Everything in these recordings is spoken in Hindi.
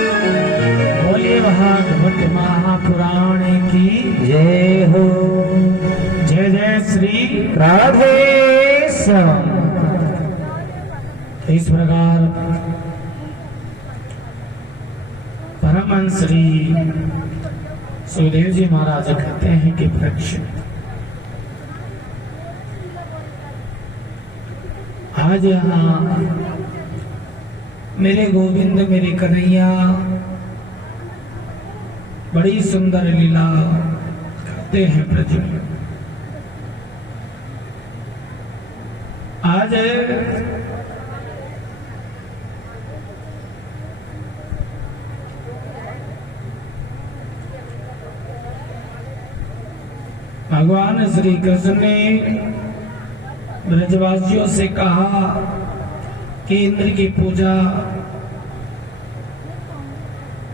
बोलिए भागवत महापुराण की जय हो। जय जय श्री राधे श्याम। इस प्रकार परमहंस श्री सुखदेव जी महाराज कहते हैं कि वृक्ष आज यहाँ मेरे गोविंद मेरे कन्हैया बड़ी सुंदर लीला करते हैं प्रति। आज भगवान श्री कृष्ण ने ब्रजवासियों से कहा कि इंद्र की पूजा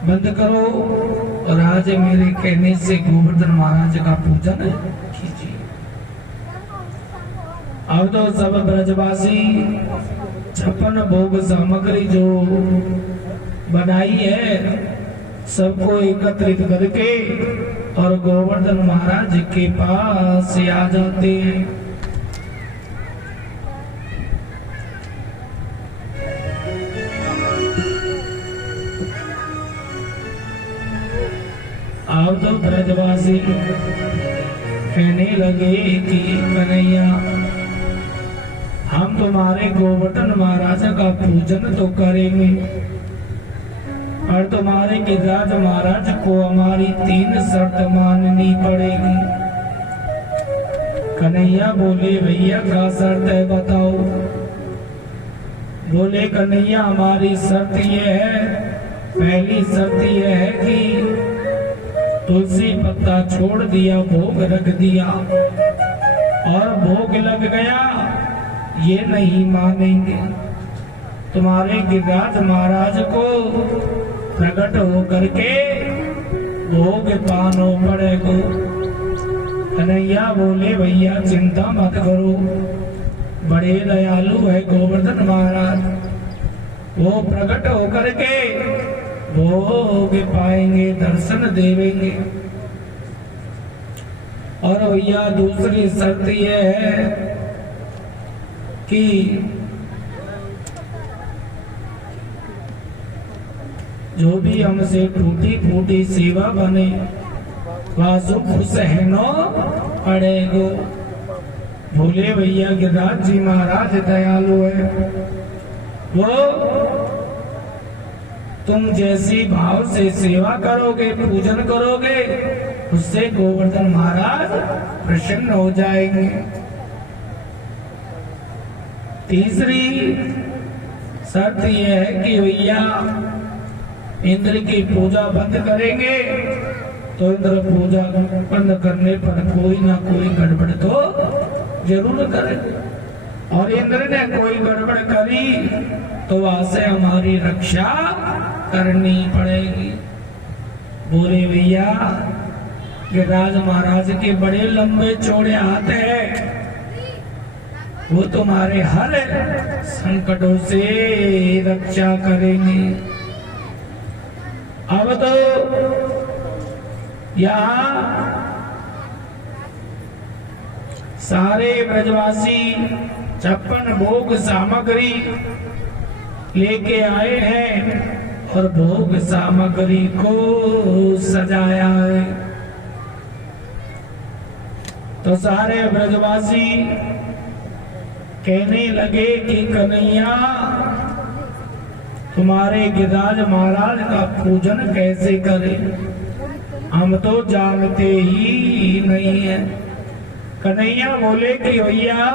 बंद करो और आज मेरे कहने से गोवर्धन महाराज का पूजन कीजिए। अब तो सब ब्रजवासी 56 भोग सामग्री जो बनाई है सबको एकत्रित करके और गोवर्धन महाराज के पास आ जाते हैं। अब तो ब्रजवासी कहने लगे कि कन्हैया हम तुम्हारे गोवर्धन महाराज का पूजन तो करेंगे और तुम्हारे गिरिराज महाराज को हमारी 3 शर्त माननी पड़ेगी। कन्हैया बोले भैया क्या शर्त है बताओ। बोले कन्हैया हमारी शर्त ये है, पहली शर्त ये है कि तुलसी पत्ता छोड़ दिया, भोग रख दिया और भोग लग गया, ये नहीं मानेंगे। तुम्हारे गिरिराज महाराज को प्रकट होकर के भोग पानो पड़ेगा। कन्हैया बोले भैया चिंता मत करो, बड़े दयालु है गोवर्धन महाराज, वो प्रकट होकर के भोग पाएंगे, दर्शन देवेंगे। और भैया दूसरी शर्त यह है कि जो भी हमसे टूटी फूटी सेवा बने वह सुख सहनो पड़ेगो। भोले भैया गिरिराज जी महाराज दयालु है, वो तुम जैसी भाव से सेवा करोगे, पूजन करोगे, उससे गोवर्धन महाराज प्रसन्न हो जाएंगे। तीसरी शर्त यह है कि भैया इंद्र की पूजा बंद करेंगे तो इंद्र पूजा बंद करने पर कोई ना कोई गड़बड़ तो जरूर करेंगे, और इंद्र ने कोई गड़बड़ करी तो वहां से हमारी रक्षा करनी पड़ेगी। बोले भैया गिरिराज महाराज के बड़े लंबे चौड़े हाथ हैं, वो तुम्हारे हर संकटों से रक्षा करेंगे। अब तो यहाँ सारे ब्रजवासी 56 भोग सामग्री लेके आए हैं और भोग सामग्री को सजाया है। तो सारे ब्रजवासी कहने लगे कि कन्हैया तुम्हारे गिरिराज महाराज का पूजन कैसे करें, हम तो जानते ही नहीं है। कन्हैया बोले कि भैया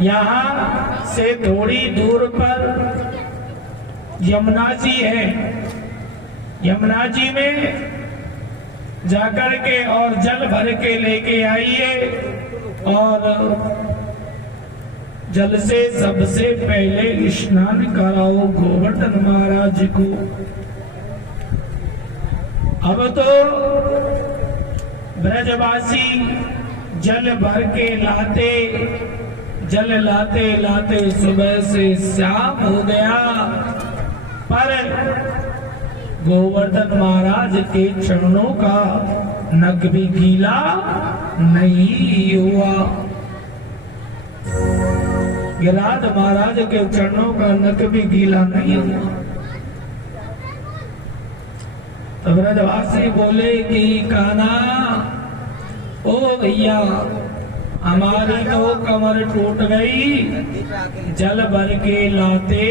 यहाँ से थोड़ी दूर पर यमुना जी है, यमुना जी में जाकर के और जल भर के लेके आइए और जल से सबसे पहले स्नान कराओ गोवर्धन महाराज को। अब तो ब्रजवासी जल भर के लाते, जल लाते लाते सुबह से शाम हो गया, पर गोवर्धन महाराज के चरणों का नख भी गीला नहीं हुआ। गिरिराज महाराज के चरणों का नख भी गीला नहीं हुआ। तो ब्रजवासी बोले कि कान्हा, ओ भैया, हमारी तो कमर टूट गई, जल भर के लाते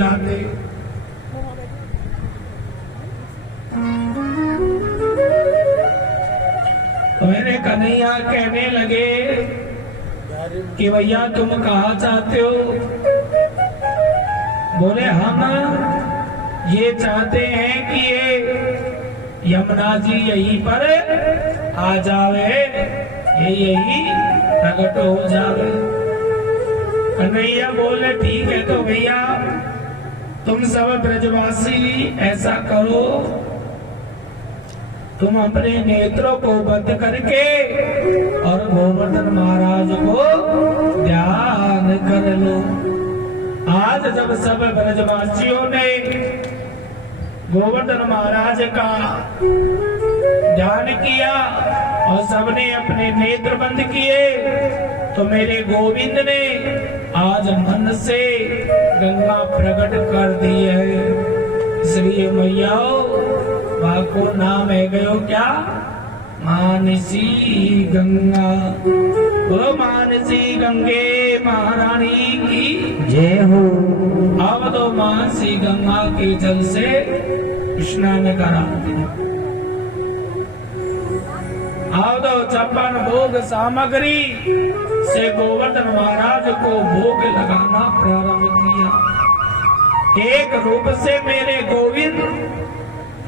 लाते। तो मेरे कन्हैया कहने लगे कि भैया तुम कहाँ चाहते हो? बोले हम ये चाहते हैं कि ये यमुना जी यहीं पर आ जावे, ये यही प्रकट हो जावे। कन्हैया बोले ठीक है, तो भैया तुम सब ब्रजवासी ऐसा करो, तुम अपने नेत्रों को बंद करके और गोवर्धन महाराज को ध्यान कर लो। आज जब सब ब्रजवासियों ने गोवर्धन महाराज का ध्यान किया और सबने अपने नेत्र बंद किए, तो मेरे गोविंद ने आज मन से गंगा प्रकट कर दी है। इसलिए मैया को नाम है गयो क्या? मानसी गंगा। बोलो मानसी गंगे महारानी की जय हो। अब तो मानसी गंगा के जल से स्नान कराते हैं। अब तो 56 भोग सामग्री से गोवर्धन महाराज को भोग लगाना प्रारंभ किया। एक रूप से मेरे गोविंद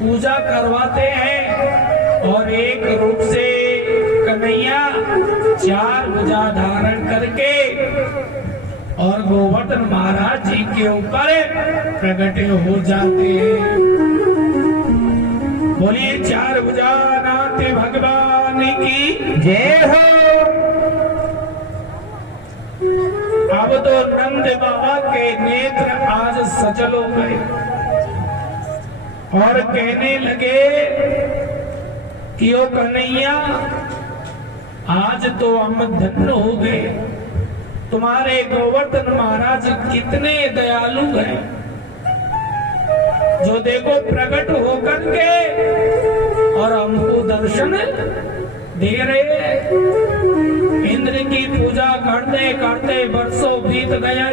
पूजा करवाते हैं और एक रूप से कन्हैया 4 भुजा धारण करके और गोवर्धन महाराज जी के ऊपर प्रकट हो जाते हैं। बोलिए 4 भुजा नाथ भगवान की जय हो। अब तो नंद बाबा के नेत्र आज सचल हो गए और कहने लगे कि ओ कन्हैया, आज तो हम धन्य हो गए। तुम्हारे गोवर्धन महाराज कितने दयालु हैं, जो देखो प्रकट होकर के और हमको दर्शन दे रहे। इंद्र की पूजा करते करते वर्षों बीत गया,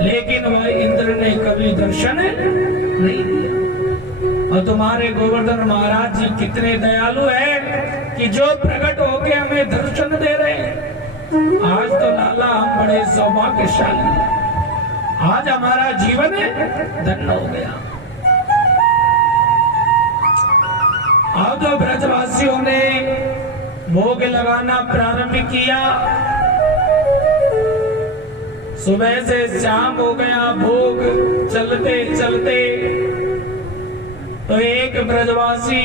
लेकिन वह इंद्र ने कभी दर्शन नहीं दिया। और तुम्हारे गोवर्धन महाराज जी कितने दयालु हैं कि जो प्रकट होके हमें दर्शन दे रहे हैं। आज तो लाला हम बड़े सौभाग्यशाली, आज हमारा जीवन धन्य हो गया। अब तो ब्रजवासियों ने भोग लगाना प्रारंभ किया। सुबह से शाम हो गया, भोग चलते चलते तो एक ब्रजवासी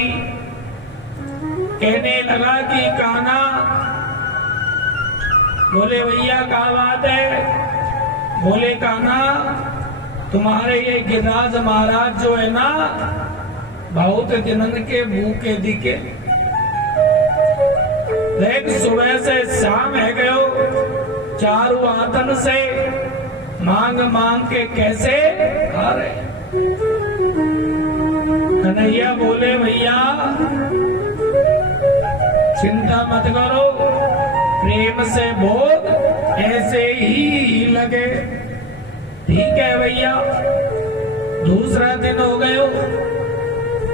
कहने लगा कि कान्हा, बोले भैया क्या बात है? बोले कान्हा, तुम्हारे ये गिरिराज महाराज जो है ना, बहुत दिनन के भूखे दिखे। देख सुबह से शाम है गयो, चारों आतन से मांग मांग के कैसे खा रहे। कन्हैया बोले भैया चिंता मत करो, प्रेम से भोग ऐसे ही लगे। ठीक है भैया। दूसरा दिन हो गयो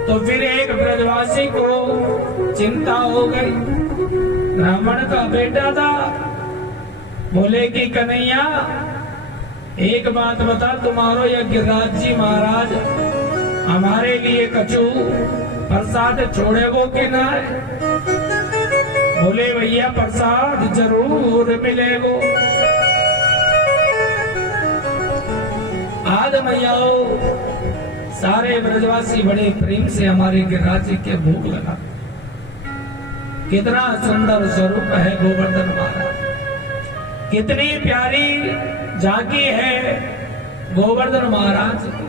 तो फिर एक ब्रजवासी को चिंता हो गई। ब्राह्मण का बेटा था। बोले कि कन्हैया एक बात बता, तुम्हारो या गिरिराज जी महाराज हमारे लिए कछु प्रसाद छोड़ेगो कि ना? बोले भैया प्रसाद जरूर मिलेगो। आज मैयाओ सारे ब्रजवासी बड़े प्रेम से हमारे गिरिराज जी के भोग लगा। कितना सुंदर स्वरूप है गोवर्धन महाराज, कितनी प्यारी झांकी है गोवर्धन महाराज की।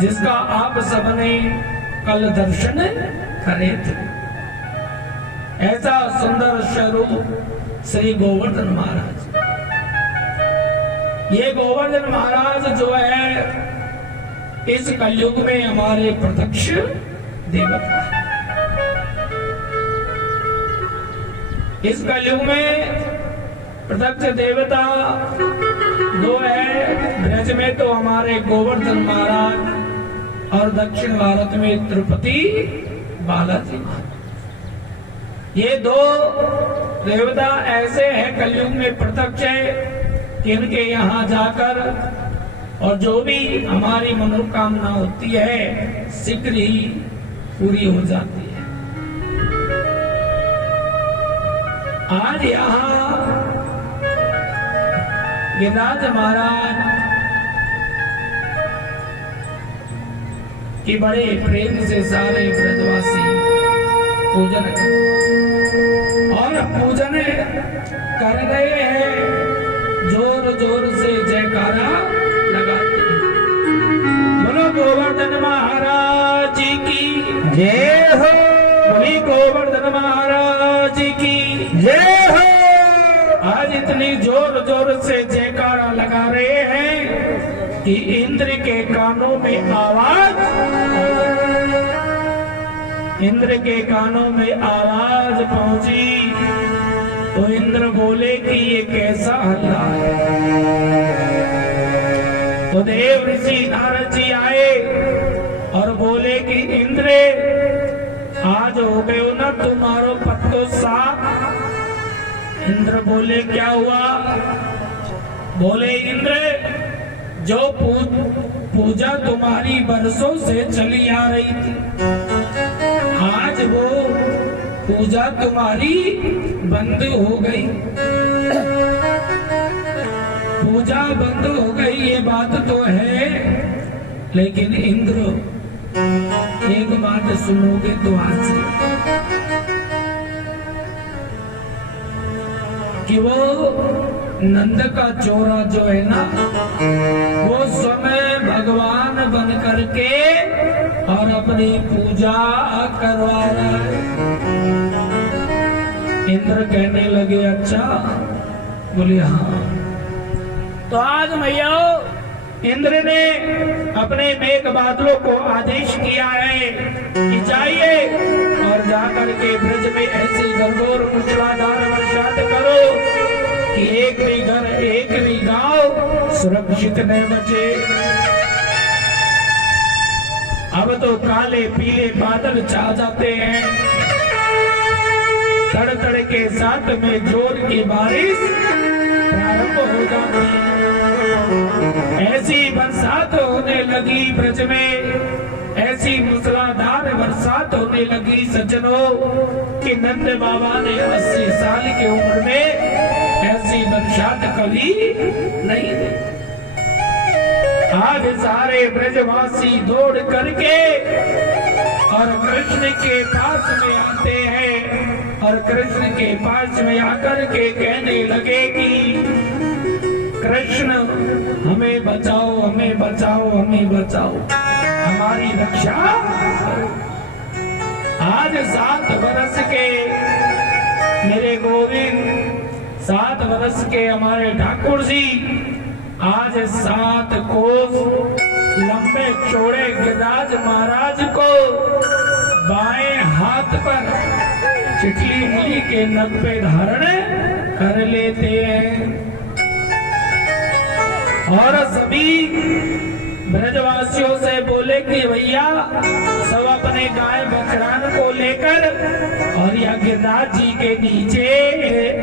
जिसका आप सबने कल दर्शन करे थे। ऐसा सुंदर स्वरूप श्री गोवर्धन महाराज। ये गोवर्धन महाराज जो है इस कलयुग में हमारे प्रत्यक्ष देवता है। इस कलयुग में प्रत्यक्ष देवता दो है। ब्रज में तो हमारे गोवर्धन महाराज और दक्षिण भारत में तिरुपति बालाजी महाराज। ये दो देवता ऐसे हैं कलयुग में प्रत्यक्ष है कि इनके यहाँ जाकर और जो भी हमारी मनोकामना होती है शीघ्र ही पूरी हो जाती है। आज यहाँ गिरिराज महाराज की बड़े प्रेम से सारे ब्रजवासी पूजन और पूजन कर रहे हैं, जोर जोर से जयकारा लगाते हैं। बोलो गोवर्धन महाराज की जय हो। बोली गोवर्धन महाराज की जय हो। आज इतनी जोर जोर से जयकारा लगा रहे हैं कि इंद्र के कानों में आवाज, इंद्र के कानों में आवाज पहुंची तो इंद्र बोले कि ये कैसा हल्ला है। तो देव ऋषि नारद जी आए और बोले कि इंद्र आज हो गए हो ना तुम्हारो पत्तो साफ। इंद्र बोले क्या हुआ? बोले इंद्र जो पूजा तुम्हारी बरसों से चली आ रही थी, आज वो पूजा तुम्हारी बंद हो गई। पूजा बंद हो गई ये बात तो है, लेकिन इंद्र एक बात सुनोगे तो आज से कि वो नंद का चोरा जो है ना वो समय भगवान बन करके और अपनी पूजा करवा रहा है। इंद्र कहने लगे अच्छा? बोले हाँ। तो आज मैया इंद्र ने अपने मेघ बादलों को आदेश किया है कि जाइए और जाकर के ब्रज में ऐसी घनघोर मूसलाधार बरसात करो कि एक भी घर एक भी गांव सुरक्षित न बचे। अब तो काले पीले बादल छा जाते हैं, तड़ तड़ के साथ में जोर की बारिश प्रारंभ हो जाती है। ऐसी बरसात होने लगी ब्रज में, ऐसी मूसलाधार बरसात होने लगी सज्जनों कि नंद बाबा ने 80 साल की उम्र में ऐसी बरसात कभी नहीं देखी। आज सारे ब्रजवासी दौड़ करके और कृष्ण के पास में आते हैं और कृष्ण के पास में आकर के कहने लगे कि कृष्ण हमें बचाओ, हमें बचाओ, हमें बचाओ, हमारी रक्षा। आज 7 वर्ष के मेरे गोविंद, 7 वर्ष के हमारे ठाकुर जी आज 7 कोस लंबे चौड़े गिरिराज महाराज को बाएं हाथ पर चिटली मुली के नग पे धारण कर लेते हैं और सभी ब्रजवासियों से बोले कि भैया सब अपने गाय बछड़ान को लेकर और या गिरिराज जी के नीचे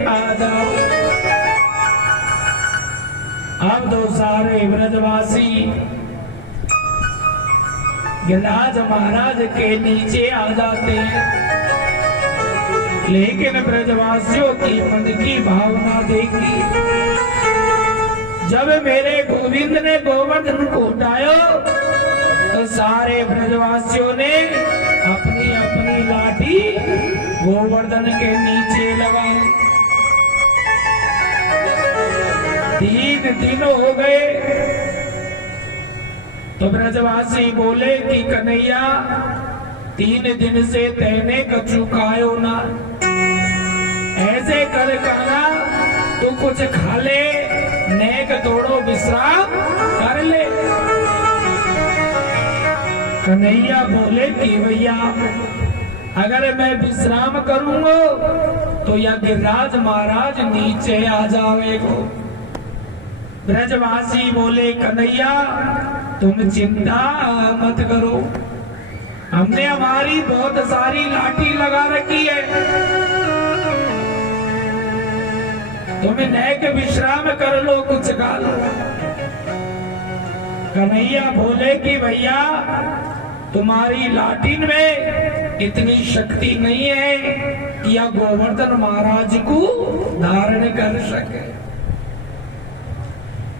आ जाओ। अब तो सारे ब्रजवासी गिरिराज महाराज के नीचे आ जाते हैं, लेकिन ब्रजवासियों की मन की भावना देखी। जब मेरे गोविंद ने गोवर्धन को उठाया तो सारे ब्रजवासियों ने अपनी अपनी लाठी गोवर्धन के नीचे लगाई। 3 दिन हो गए तो ब्रजवासी बोले कि कन्हैया 3 दिन से तेने कछु खायो ना, ऐसे कर कहना तू कुछ खा ले, नेक थोड़ो विश्राम कर ले। कन्हैया बोले कि भैया अगर मैं विश्राम करूंगा तो या गिरिराज महाराज नीचे आ जावेगो। ब्रजवासी बोले कन्हैया तुम चिंता मत करो, हमने हमारी बहुत सारी लाठी लगा रखी है, तुम्हें नेक विश्राम कर लो, कुछ खा लो। कन्हैया बोले कि भैया तुम्हारी लाठीन में इतनी शक्ति नहीं है कि यह गोवर्धन महाराज को धारण कर सके।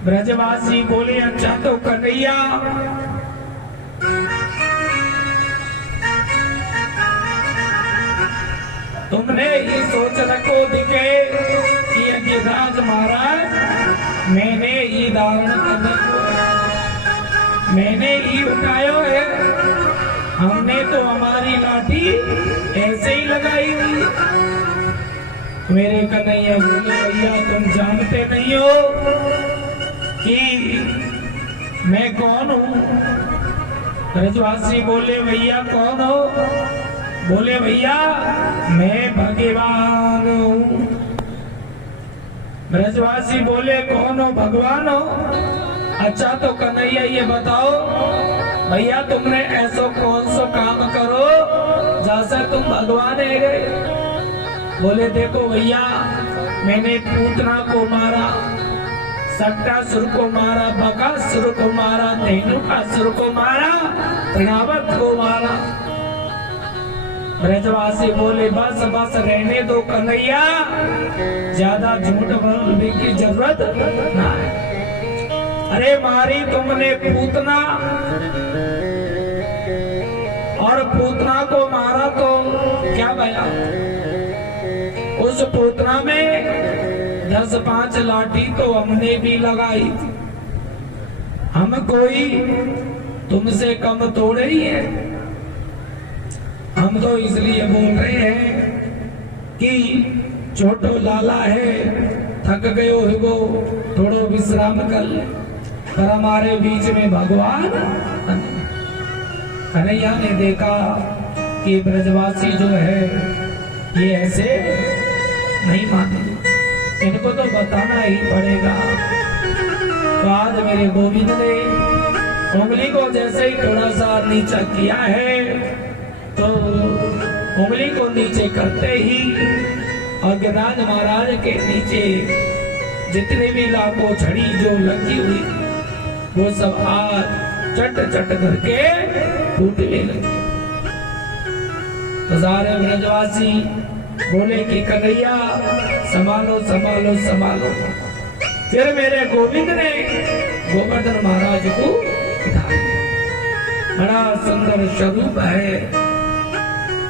ब्रजवासी बोले अच्छा तो कन्हैया तुमने ये सोच रखो दिखे कि गिरिराज महाराज मैंने ये धारण करने को मैंने ये उठायो है, हमने तो हमारी लाठी ऐसे ही लगाई हुई। मेरे कन्हैया बोले भैया तुम जानते नहीं हो कि मैं कौन हूँ। ब्रजवासी बोले भैया कौन हो? बोले भैया मैं भगवान हूँ। ब्रजवासी बोले कौन हो? भगवान हो। अच्छा तो कन्हैया ये बताओ भैया तुमने ऐसा कौन सा काम करो जैसे तुम भगवान है गए। बोले देखो भैया मैंने पूतना को मारा, सट्टासुर को मारा, बकासुर को मारा, धेनुकासुर को मारा, तृणावर्त को मारा। ब्रजवासी बोले बस बस रहने दो कन्हैया, ज्यादा झूठ बोलने की जरूरत ना है। अरे मारी तुमने पूतना और पूतना को मारा तो क्या भला? उस पूतना में 10-5 लाठी तो हमने भी लगाई थी, हम कोई तुमसे कम थोड़े ही है। हम तो इसलिए बोल रहे हैं कि छोटो लाला है, थक गयो है थोड़ो विश्राम कर ले, पर हमारे बीच में भगवान। कन्हैया ने देखा कि ब्रजवासी जो है ये ऐसे नहीं माने, इनको तो बताना ही पड़ेगा। तो आज मेरे गोविंद ने उंगली को जैसे ही थोड़ा सा नीचा किया है तो उंगली को नीचे करते ही और गिरिराज महाराज के नीचे जितने भी लाखों छड़ी जो लगी हुई वो सब आज चट चट करके टूटने लगे। तो सारे ब्रजवासी बोले कि कन्हैया संभालो संभालो संभालो। फिर मेरे गोविंद ने गोवर्धन महाराज को उठा लिया। बड़ा सुंदर स्वरूप है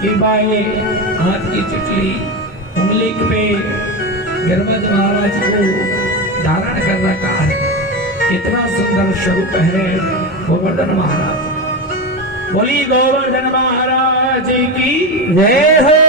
कि भाई हाथ की चिटली उंगली पे गिरिराज महाराज को धारण कर रखा है। कितना सुंदर स्वरूप है गोवर्धन महाराज। बोली गोवर्धन महाराज की जय हो।